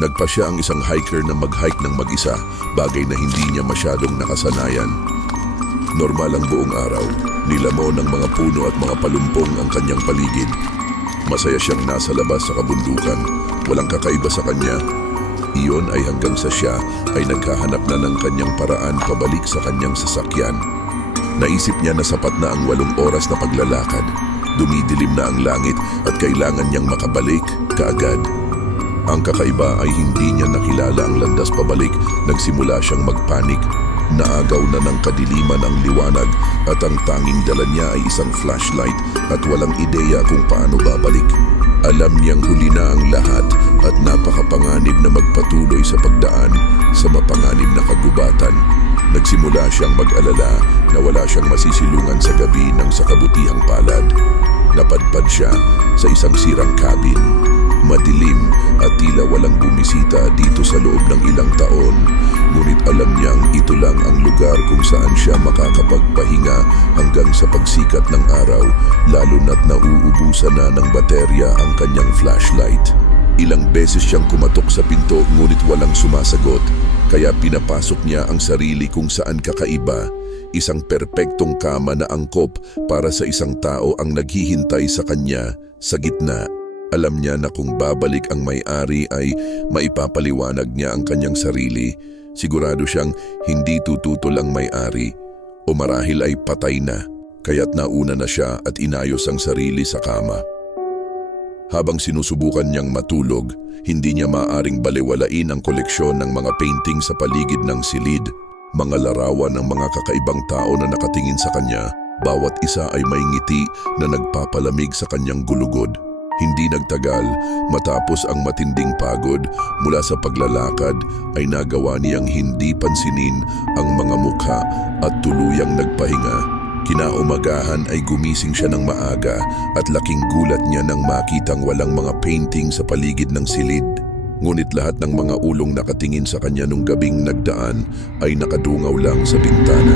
Nagpasya ang isang hiker na mag-hike ng mag-isa, bagay na hindi niya masyadong nakasanayan. Normal ang buong araw, nilamo ng mga puno at mga palumpong ang kanyang paligid. Masaya siyang nasa labas sa kabundukan, walang kakaiba sa kanya. Iyon ay hanggang sa siya ay naghahanap na ng kanyang paraan pabalik sa kanyang sasakyan. Naisip niya na sapat na ang 8 oras na paglalakad. Dumidilim na ang langit at kailangan niyang makabalik kaagad. Ang kakaiba ay hindi niya nakilala ang landas pabalik. Nagsimula siyang magpanik. Naagaw na ng kadiliman ang liwanag at ang tanging dala niya ay isang flashlight at walang ideya kung paano babalik. Alam niyang huli na ang lahat at napakapanganib na magpatuloy sa pagdaan sa mapanganib na kagubatan. Nagsimula siyang mag-alala na wala siyang masisilungan sa gabi ng sa kabutihang palad. Napadpad siya sa isang sirang cabin. Madilim at tila walang bumisita dito sa loob ng ilang taon. Ngunit alam niyang ito lang ang lugar kung saan siya makakapagpahinga hanggang sa pagsikat ng araw, lalo na't nauubusan na ng baterya ang kanyang flashlight. Ilang beses siyang kumatok sa pinto ngunit walang sumasagot, kaya pinapasok niya ang sarili kung saan kakaiba. Isang perpektong kama na angkop para sa isang tao ang naghihintay sa kanya sa gitna. Alam niya na kung babalik ang may-ari ay maipapaliwanag niya ang kanyang sarili. Sigurado siyang hindi tututol ang may-ari o marahil ay patay na, kaya't nauna na siya at inayos ang sarili sa kama. Habang sinusubukan niyang matulog, hindi niya maaaring balewalain ang koleksyon ng mga painting sa paligid ng silid, mga larawan ng mga kakaibang tao na nakatingin sa kanya. Bawat isa ay may ngiti na nagpapalamig sa kanyang gulugod. Hindi nagtagal, matapos ang matinding pagod mula sa paglalakad ay nagawa niyang hindi pansinin ang mga mukha at tuluyang nagpahinga. Kinaumagahan ay gumising siya ng maaga at laking gulat niya nang makitang walang mga painting sa paligid ng silid. Ngunit lahat ng mga ulong nakatingin sa kanya nung gabing nagdaan ay nakadungaw lang sa bintana.